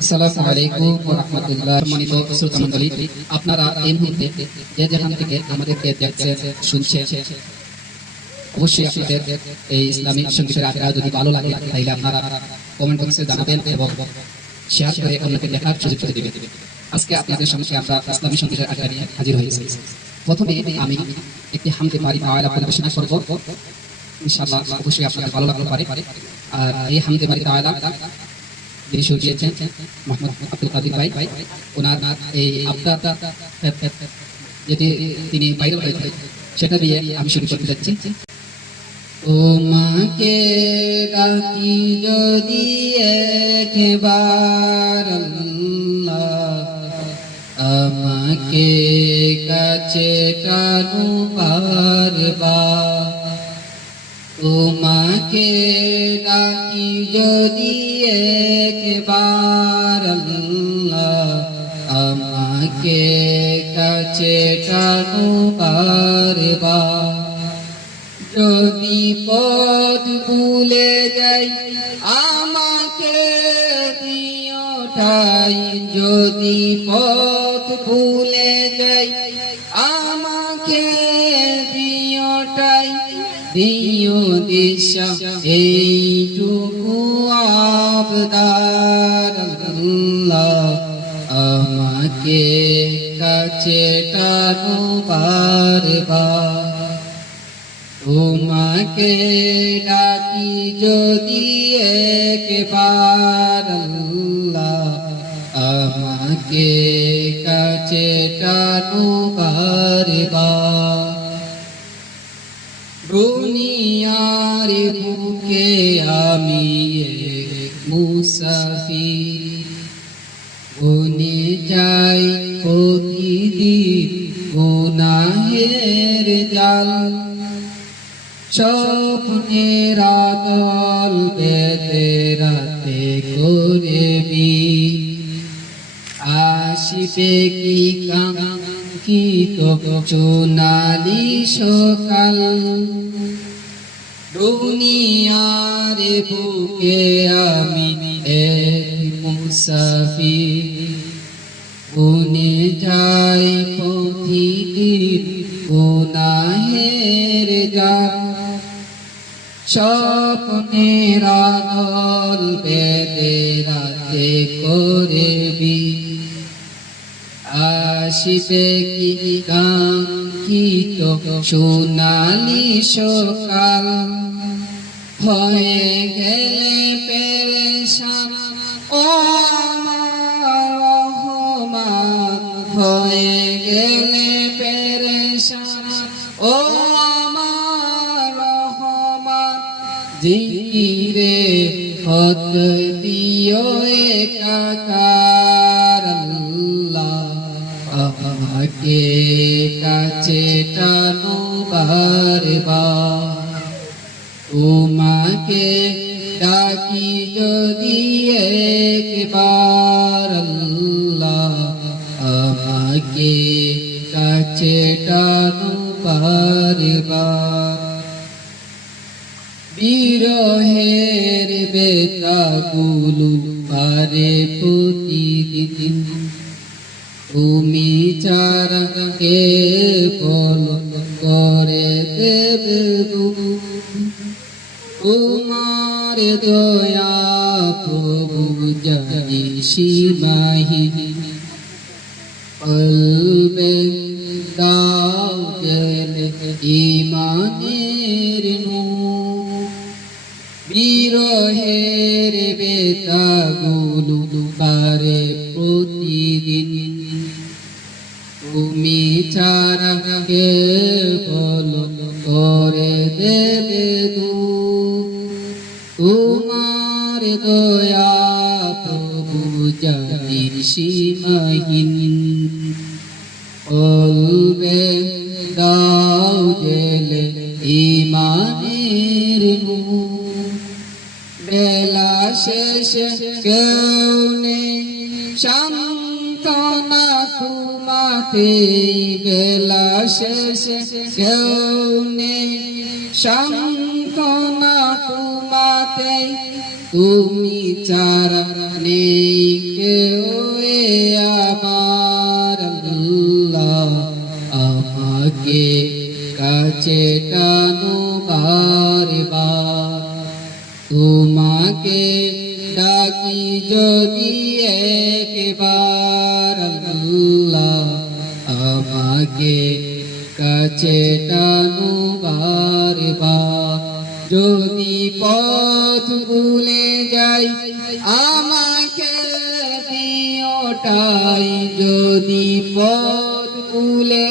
আসসালামু আলাইকুম ওয়া রাহমাতুল্লাহ। সম্মানিত শ্রোতা মণ্ডলী, আপনারা এই মুহূর্তে যে যেখান থেকে আমাদেরকে দেখছেন শুনছেন, অবশ্যই আপনাদের এই ইসলামিক সঙ্গীতের আড্ডা যদি ভালো লাগে তাহলে আপনারা কমেন্ট বক্সে জানাবেন এবং শেয়ার করে অন্যকে দেখার সুযোগ করে দিবেন। আজকে আপনাদের সঙ্গে আমরা ইসলামিক সঙ্গীতের আড্ডা নিয়ে হাজির হয়েছি। প্রথমে আমি একটি হামদে পারি আওয়াজ পরিবেশনা করব, ইনশাআল্লাহ অবশ্যই আপনাদের ভালো লাগতে পারে। আর এই হামদে পারি আওয়াজ যিনি সুর দিয়েছেন মোহাম্মদ আব্দুল কাদির ভাই, ওনার এই আবদার যেটি তিনি বাইরে হয়েছে সেটা দিয়ে আমি শুরু করতে যাচ্ছি। তোমাকে ডাকি যদি একবার আল্লাহ, আমাকে কাছে টানো বারবার। তোমাকে ডাকি যদি একবার আল্লাহ, আমাকে কাছে টানো বারবার। যদি পথ ভুলে যাই আমাকে দিও ঠাই, যদি পথ ভুলে যাই আমাকে দিও ঠাই, দিও দিশা এইটুকু আবদার আল্লাহ, আমাকে কাছে টানো বারবার। তোমাকে ডাকি যদি একবার আল্লাহ, আমাকে কাছে টানো বারবার। দুনিয়ার বুকে আমি মুসাফির, বনে যাই প্রতিদিন গুনাহের জাল। স্বপ্নের আদল বেঁধে রাতে করবি, আসিবে কি কাঙ্ক্ষিত সোনালি সকাল। দুনিয়ার বুকে আমি এক মুসাফির, বনে যাই প্রতিদিন গুনাহের জাল। স্বপ্নের আদল বেঁধে রাতে করবি, আসিবে কি কাঙ্ক্ষিত সোনালি সকাল। হয়ে গেলে পেরেশান ও আমার রহমান, হয়ে গেলে পেরেশান ও আমার রহমান। জিকিরে হত দিও একাকার আল্লাহ, আমাকে কাছে টানো বারবার। তোমাকে ডাকি যদি একবার আল্লাহ, আমাকে কাছে টানো বারবার। বিরহের বেতাগুলো পারে প্রতিদিন, তুমি ছাড়া কে বল করে দেবে দুঃখ। তোমার দয়া প্রভু জানি সীমাহীন, কলবে দাও গেলে ঈমানের নূর। বিরহের বেতাগুলো পারে প্রতিদিন, তুমি ছাড়া কে বল করে দেবে দুঃখ। তোমার দয়া প্রভু জানি সীমাহীন, কলবে দাও জেলে ঈমানের নূর। বেলা শেষে কেউ নেই সান্ত্বনা তোমাতে, বেলা শেষে কেউ নেই সান্ত্বনা তোমাতে। তুমি ছাড়া নেই কেউ এ আমার আল্লাহ, আমাকে কাছে টানো বারবার। তোমাকে ডাকি যদি একবার আল্লাহ, আমাকে কাছে টানো বারবার। যদি পথ ভুলে যাই আমাকে দিওটাই, যদি পথ ভুলে